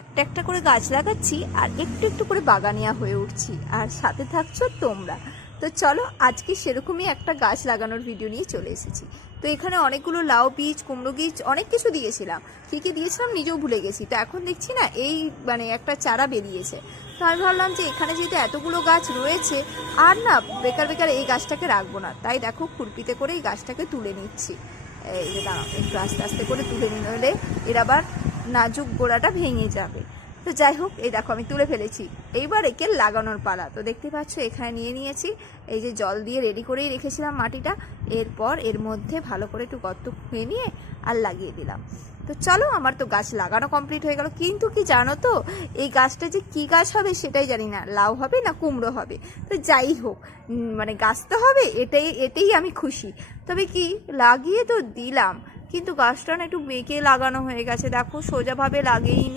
একটা একটা করে গাছ লাগাচ্ছি আর একটু একটু করে বাগানিয়া হয়ে উঠছি, আর সাথে থাকছো তোমরা। তো চলো, আজকে সেরকমই একটা গাছ লাগানোর ভিডিও নিয়ে চলে এসেছি। তো এখানে অনেকগুলো লাউ বীজ, কুমড়ো বীজ, অনেক কিছু দিয়েছিলাম। কী কী দিয়েছিলাম নিজেও ভুলে গেছি। তো এখন দেখছি না এই একটা চারা বেরিয়েছে। তো আমি ভাবলাম যে এখানে যেহেতু এতগুলো গাছ রয়েছে, আর না বেকার বেকার এই গাছটাকে রাখবো না। তাই দেখো খুরপিতে করে এই গাছটাকে তুলে নিচ্ছি। এই যে দাঁড়াও, একটু আস্তে আস্তে করে তুলে নিলে এর আবার নাজুক গোড়াটা ভেঙে যাবে। তো যাই হোক, এই দেখো আমি তুলে ফেলেছি। এইবার একে লাগানোর পালা। তো দেখতে পাচ্ছ এখানে নিয়ে নিয়েছি, এই যে জল দিয়ে রেডি করেই রেখেছিলাম মাটিটা। এরপর এর মধ্যে ভালো করে একটু গর্ত খুঁড়ে নিয়ে আর লাগিয়ে দিলাম। তো চলো, আমার তো গাছ লাগানো কমপ্লিট হয়ে গেল। কিন্তু কি জানো তো, এই গাছটা যে কি গাছ হবে সেটাই জানি না, লাউ হবে না কুমড়ো হবে। তো যাই হোক, গাছ তো হবে, এতেই আমি খুশি। তবে কি, লাগিয়ে তো দিলাম, কিন্তু গাছটা না একটু বেঁকে লাগানো হয়ে গেছে। দেখো, সোজাভাবে লাগেইনি।